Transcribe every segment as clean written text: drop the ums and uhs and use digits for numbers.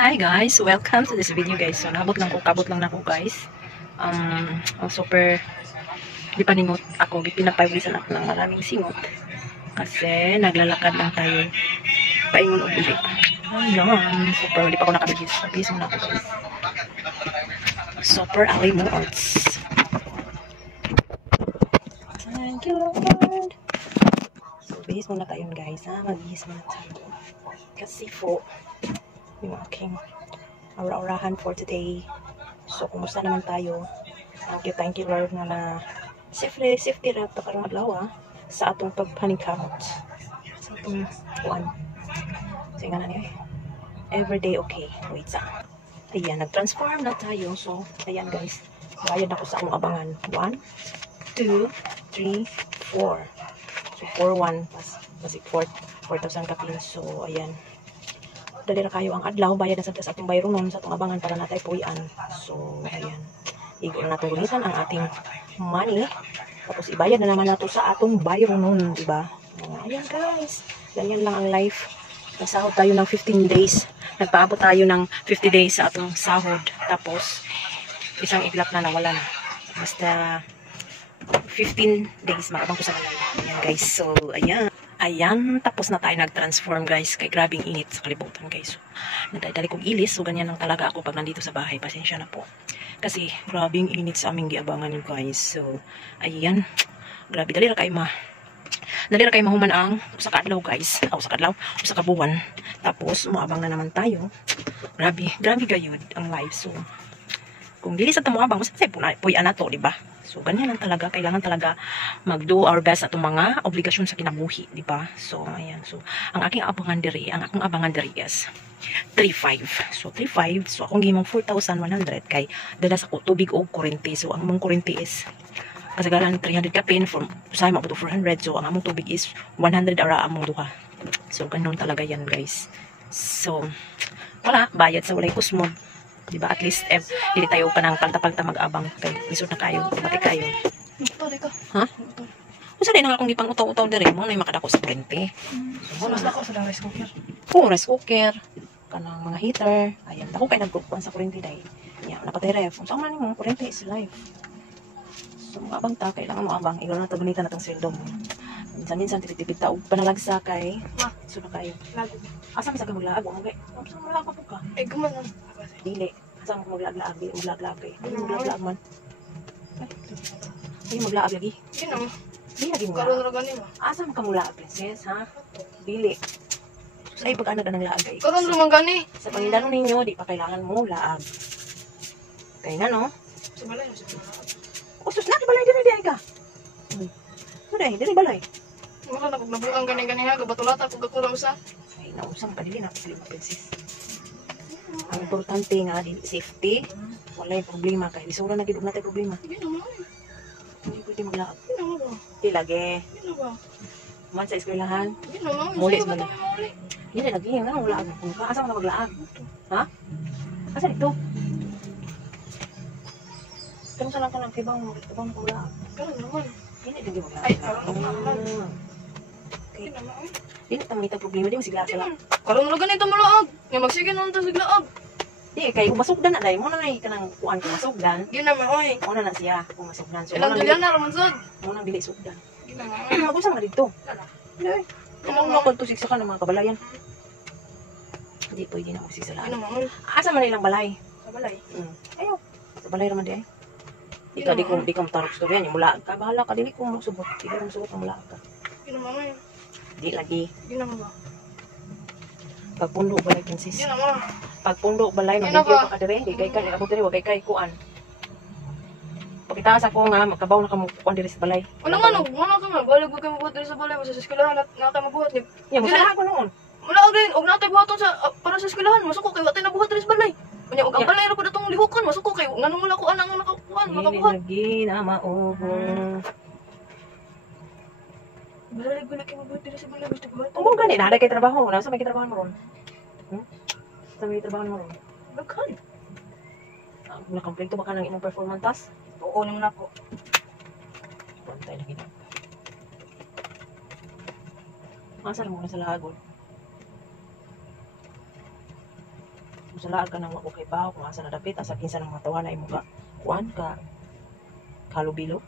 Hi guys, welcome to this video guys. So kabot lang nako guys. Super di paningot ako, pinapawilisan ako ng maraming singot. Kasi naglalakad lang tayo. Paingon og uli. Ayun, super di pa ako nakabihis. Bihis muna ako guys. Super ali mo arts. Thank you Lord. So bihis muna tayo guys ha. Magbihis muna tayo. Kasi po yung aking aura-aurahan for today. So, kumusta naman tayo? Thank you Lord na safety ra ta karong adlaw sa atong pagpaningkamot. Sa atong kuan. So, nga na niya. Everyday okay. Wait sa. Ayan, nag-transform na tayo. So, ayan guys. Bayad ako sa akong abangan. 1, 2, 3, 4. So, 4-1. Basic 4,000 kapin. So, ayan. Dali ra kayo ang adlaw, bayad na sa atong bayronon sa atong abangan para natay puyan. So, ayan. Igo na natong gunitan ang ating money. Tapos ibayad na naman nato sa atong bayronon, diba? Ayan guys. Ganyan lang ang life. Nagsahod tayo ng 15 days. Nagpaabot tayo ng 50 days sa atong sahod. Tapos, isang iglap na nawala na. Basta 15 days makabang ko sa balay. Ayan guys. So, ayan. Ayan, tapos na tayo nag-transform guys. Kay grabing init sa kalibutan guys. So, nadali kong ilis. So, ganyan lang talaga ako pag nandito sa bahay. Pasensya na po. Kasi, grabing init sa aming giabangan guys. So, ayan. Grabe, dali ra kayo mahuman ang usa ka adlaw guys. Usa ka adlaw, usa ka buwan. Tapos, umaabang na naman tayo. Grabe gayud ang life. So, kung dili sa tumuabang, mas say puy ana to, di ba? So, ganyan lang talaga. Kailangan talaga mag-do our best at mga obligasyon sa kinabuhi, di ba? So, ayan. So, ang akong abangan diri is 3,500. So, 3,500. So, akong gimong 4,100 kay dala sa tubig o kurente. So, ang mong kurente is kasagaran 300 kapin from usay mo 400. So, ang among tubig is 100 ara among duha. So, ganun talaga yan, guys. So, wala. Bayad sa walay kusmod. Diba? At least, hindi tayo pa ng palta-palta mag-abang. Kay, lisod na kayo. Matik kayo. Ha? Usa rin nga akong gipang utaw-utaw na rin mo na yung makadako sa prente. So, mas ako sa rice cooker. Oo, rice cooker. Kanang mga heater. Ayan. Ako kayo nag-groupan sa kurente dahil. Yan, napatay ref. So, ang mo, kurente is life. So, abang ta, kailangan mo abang. Ikaw na tabunitan na itong sweldo mo. Minsan-minsan, tipid-tipid ta. Panalagsa kay. So, na kayo. Asa sa maglaag? Huwag mo kay. Asa maglaag ka? Eh, gumanon. Dili. Asa mo maglaag-laag? Dili maglaag-laag kay. Dili maglaag-laag man. Dili maglaag lagi. Sino? Dili lagi mo. Karoon ra gani mo. Asa mo ka mulaag, princess, ha? Dili. So, ay pag-ana ka ng laag kay. Karoon ra man gani. Sa Panginoon ninyo, di pa kailangan mo laag. Kaya nga, no? Sa balay mo sa balay. Sus, balay din ka. Dili balay. Wala na kog nabuang gani ha, gabatulata kog gakulang sa. Ay, nausang pa dili na pili princess. Ang importante nga din safety. Wala yung problema kay bisura na gid natin problema. Di naman. Hindi pwede maglaag. Di naman ba? Di lagi. Di na ba? Man sa eskwelahan. Di naman. Mulis man. Hindi lagi yung nga wala ag. Asa mo na maglaag? Ha? Asa dito? Kamu sa lang ka ng ibang maglaag. Karoon naman. Hindi lagi maglaag. Ay, karoon naman. Okay. Di naman. Hindi tamita problema di mo sigla sila. Karoon ra gani to malaag. Nga magsige na ta siglaag. Di kay masugdan na dai mo na kanang kuan kung masugdan. Di naman oy. Mo na siya kung masugdan. So Ilang dili na raman sad. mo nang dili sugdan. Di naman. Ako sa nga dito. Dili. Kung na ko tusig sa mga kabalayan. Hindi pwede na magsig sa Di lahat. naman. Asa man ilang balay? Sa balay. Ayo. Sa balay raman di ay. Ikaw di ko tarok storya ni mula ka bahala ka dili ko mo subot. Dili mo subot mula ka. Di naman. Di lagi. Di naman ba? Pagpundo balay kinsis. Di naman. Pagpundo balay Di mag-video na ba? pa ka dire. Di kay ka abot dire wa kay kuan. Pakitaas ako nga makabaw na ka mo kuan dire sa balay. Wala ka nga. Balag ka mabuhat dito sa balay. Sa eskwelahan na ka mabuhat ni. Ya, masalahan ko noon. Wala ka rin. Og natay buhaton sa para sa eskwelahan. Masuko kay watay nabuhat dito sa balay. Unya og ang balay ra pud atong lihukan. Masuko kay nganong wala ko anang nakakuan makabuhat. Lagi na maubo. Balag kay mabuhat dito sa balay. Gusto buhat. Kung gani na kay trabaho, nasa may trabaho mo ron. Sa may trabaho mo ron. Daghan. Nakompleto ba ka ng imong performance task? Oo naman ako. Pantay lagi na. Asa na mo na sa lagon? Salaan ka nang wako kay baho kung asa nadapit asa kinsa nang matawa na imo ka kuan ka kalubilo.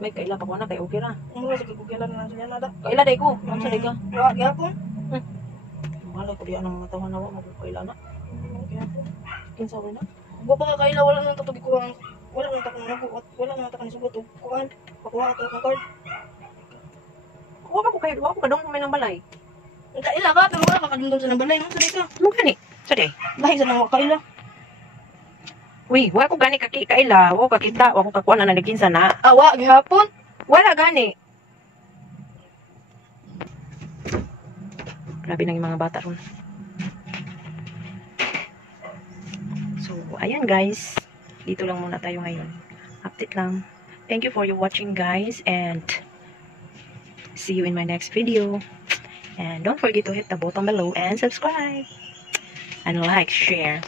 May kaila pa ko na kay okay ra. Mura sa kikukilan na siya nada. Kaila day ko. Unsa day ka? Wa gyapon. Wala ko diyan ang mga tawa na wa mo kaila na. Gyapon. Kinsa wala na? Wa pa ka kaila wala nang tatog kuan. Wala nang takon nabuot. Wala nang takon sugot og kuan. Pakuha ato ang card. Wa ko kadong may nang balay. Kaila ka pero wala ka kadungdong sa nabalay no sa ka. Mo gani? Sa day. Bahay sa nang wa kaila. Uy, wa ko gani kaila, wa ko kakita, wa ko kakuan na kinsa na. Wa gyapon. Wala gani. Grabe nang yung mga bata ron. So, ayan guys. Dito lang muna tayo ngayon. Update lang. Thank you for your watching guys and see you in my next video. And don't forget to hit the button below and subscribe. And like, share.